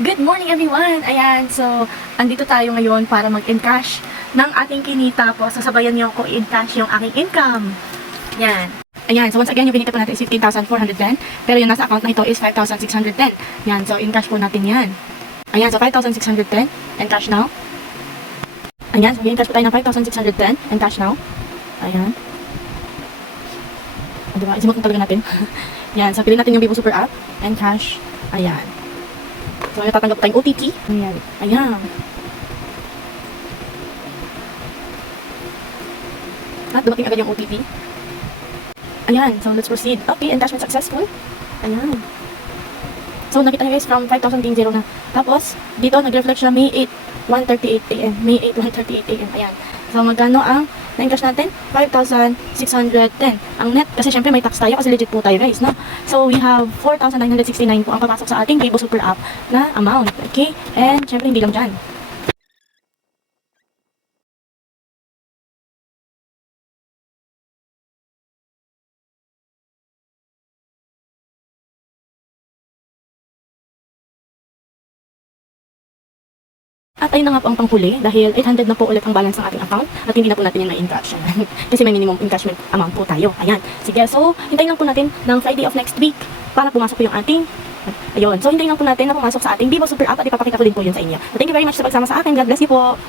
Good morning everyone! Ayan, so andito tayo ngayon para mag-encash ng ating kinita po. Sasabayan niyo ako i-encash yung aking income. Yan. Ayan, so once again, yung binita po natin is 15,410. Pero yung nasa account na ito is 5,610. Yan, so encash po natin yan. Ayan, so 5,610. Encash now. Ayan, so i-encash po tayo ng 5,610. Encash now. Ayan. Diba? Isimot na talaga natin. Yan, so piliin natin yung Vivo Super App. Encash. Ayan. So, natatanggap tayong OTP. Ayan. Ayan. At dumating agad yung OTP. Ayan. So, let's proceed. Okay, encashment successful. Ayan. So, nakita nyo guys, from 5,000 din zero na. Tapos, dito, nag-reflect siya May 8, 1:38 AM. May 8, 1:38 AM. Ayan. So, magkano ang na-encash natin? 5,610. Ang net, kasi syempre may tax tayo kasi legit po tayo guys, no? So, we have 4,969 po ang papasok sa ating Vivo Super App na amount. Okay? And syempre hindi lang dyan. At ayun na nga po ang panghuli dahil 800 na po ulit ang balance ng ating account at hindi na po natin yan na-encash. Kasi may minimum encashment amount po tayo. Ayan. Sige, so hintayin lang po natin ng Friday of next week para pumasok po yung ating ayun. So hintayin lang po natin na pumasok sa ating Vivo Super App at ipapakita ko din po yun sa inyo. So, thank you very much sa pagsama sa akin. God bless you po.